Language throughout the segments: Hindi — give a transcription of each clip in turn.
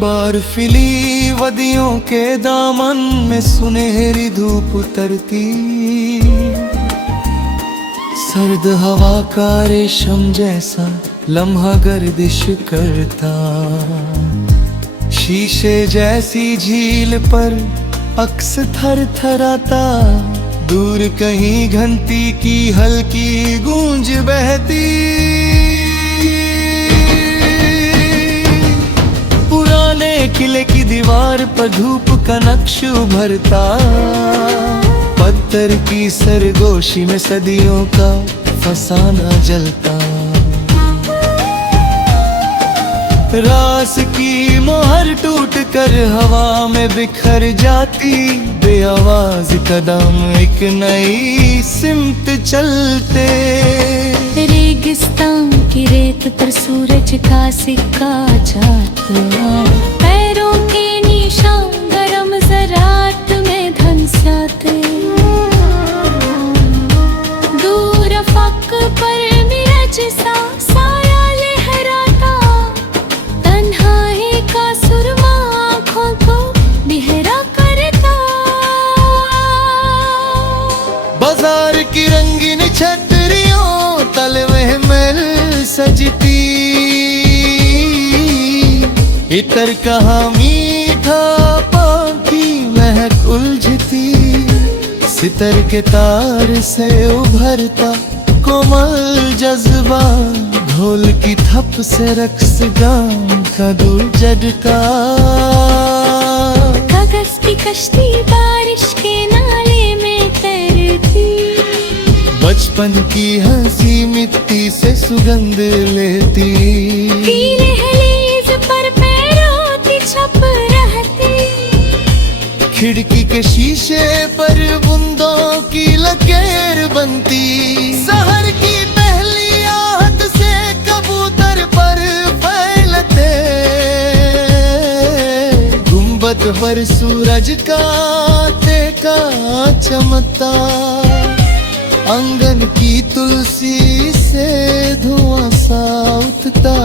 बर्फीली वादियों के दामन में सुनहरी धूप उतरती, सर्द हवा का रेशम जैसा लम्हा गर्दिश करता। शीशे जैसी झील पर अक्स थर थराता, दूर कहीं घंटी की हल्की गूंज बहती। पुराने किले की दीवार पर धूप का नक्श उभरता, पत्थर की सरगोशी में सदियों का फसाना जलता। रास की मोहर टूट कर हवा में बिखर जाती, बेआवाज कदम एक नई सिमत चलते। रेगिस्तान की रेत पर सूरज का सिक्का जाता, पैरों के निशान गरम ज़रात में धंसाते। दूर अफक पर मिर्च सा साया लहराता, तन्हाई का सुरमा आँखों को बिहरा करता। बाजार की रंगीन छतरियों तले महल सजती, इतर कहाँ मीठा पान की महक उलझती। सितर के तार से उभरता कोमल जज्बा, ढोल की थप से रक्स गान का दूर जड़ता। कागज की कश्ती बारिश के नाले में तैरती, बचपन की हंसी मिट्टी से सुगंध लेती। पर पैरों छप रहती, खिड़की के शीशे पर बूंदों की लकीर बनती। शहर की पहली आहट से कबूतर पर फैलते, गुंबद पर सूरज का टेका चमकता। आंगन की तुलसी से धुआं सा उठता,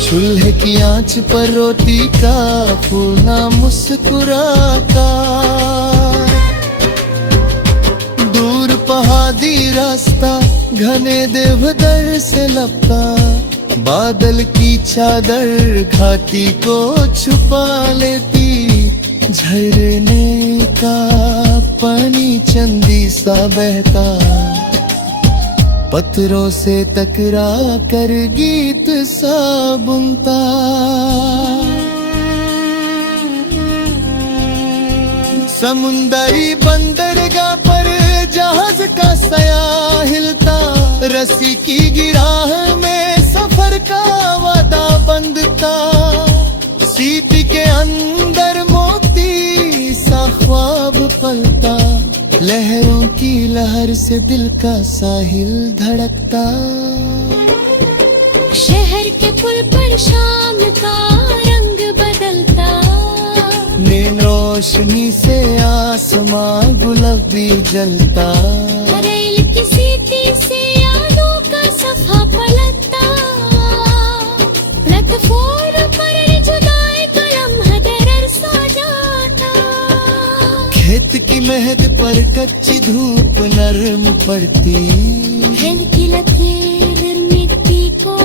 चूल्हे की आंच पर रोटी का फूलना मुस्कुराता। दूर पहाड़ी रास्ता घने देवदार से लपटा, बादल की चादर घाटी को छुपा लेती। झरने का पानी चंदी सा बहता, पत्थरों से टकरा कर गीत सा बुनता। समुंदरी बंदरगाह पर जहाज का सया हिलता, रस्सी की गिराह में सफर का वादा बंधता। सीट के अंदर मोती सा ख्वाब पलता, लहरों की लहर से दिल का साहिल धड़कता। शहर के पुल पर शाम का रंग बदलता, नील रोशनी से आसमां गुलाबी जलता। रेल की सीटी से यादों का सफा पलटता, प्लेटफॉर्म पर जुदाई का लम्हा दरर सा जाता। खेत की मेहद पर कच्ची धूप नरम पड़ती, हल्की लकीर मिट्टी को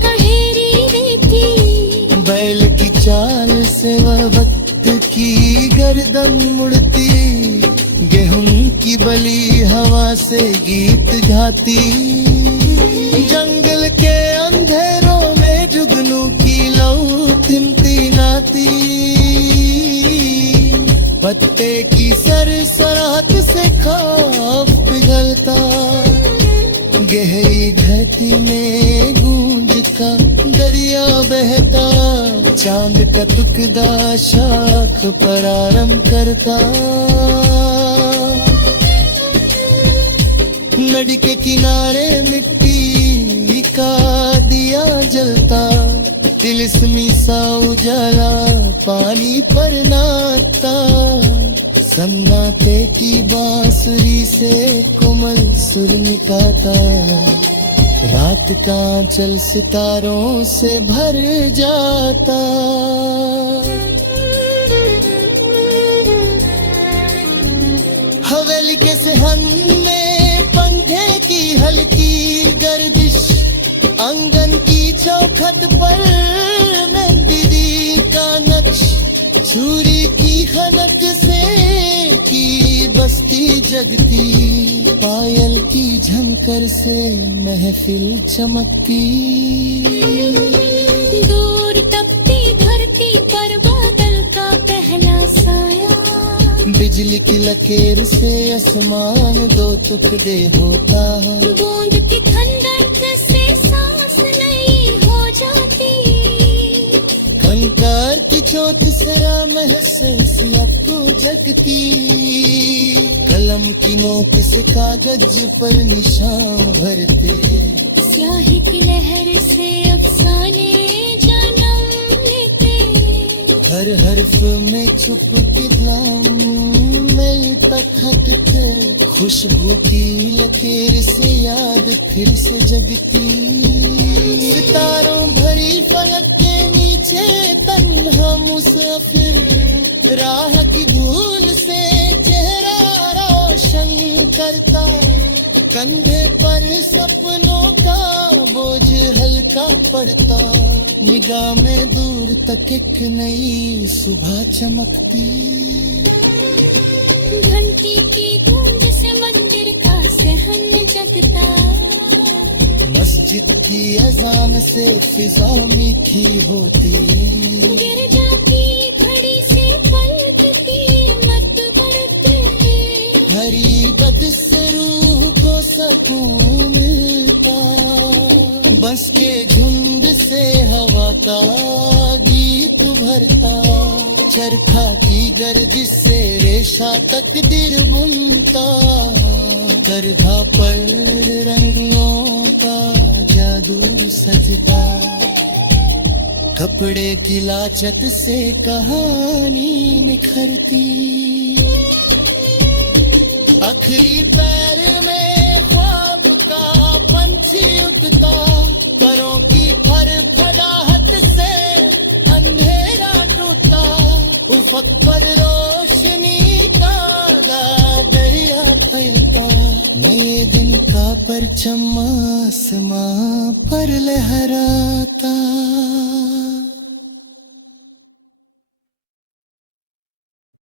कहेरी देती। बैल की चाल से वह वक्त की गर्दन मुड़ती, गेहूं की बली हवा से गीत गाती। जंगल के अंधेरों में जुगनू की लौ थिमती नाती, पत्ते की सरसराहट से खौफ पिघलता। गहरी घाटी में गूंज का दरिया बहता, चांद का टुकड़ा शाख पर आराम करता। नदी के किनारे मिट्टी का दिया जलता, तिलिस्मी सा उजाला पानी पर नाचता। सन्नाटे की बांसुरी से कोमल सुर निकाता, रात का आंचल सितारों से भर जाता। हवेली के सहन में पंखे की हल्की गर्दिश, आंगन की चौखट पर मेहंदी का नक्श, छुरी की खनक से की बस्ती जगती, पायल की झनकर से महफिल चमकती। दूर तपती धरती पर बादल का पहला साया, बिजली की लकीर से आसमान दो टुकड़े होता है, बूंद की खंडक से सांस नई हो जाती, कंकार की चोट से महसूस को जगती, कलम की नोक से कागज पर निशान भरते, स्याही की लहर से अफसाने जन्म लेते, हर हर्फ में चुप के दाम में तक के, खुशबू की लकीर से याद फिर से जगती, सितारों भरी फलक के नीचे तन्हा मुसाफिर, राह की धूल से चेहरा रोशन करता, कंधे पर सपनों का बोझ हल्का पड़ता, निगाह में दूर तक एक नई सुबह चमकती। घंटी की गूंज से मंदिर का सहन जगता, मस्जिद की अजान से फिजा मीठी होती, गिरजा की घड़ी से पलकती मत बरते, हरी गद से रूह को सुकून मिलता, बस के झुंड से हवा का गीत भरता, चरखा की गर्दिश से रेशा तकदीर बुनता, करधा पर रंगों का जादू सजता, कपड़े की लाचत से कहानी निखरती, आखिरी पैर में ख्वाब का पंछी उठता, परों की फड़फड़ाहट से अंधेरा टूटा, उफक पर रोशनी का दरिया फैलता, नए दिन का परचम आसमां पर लहराता।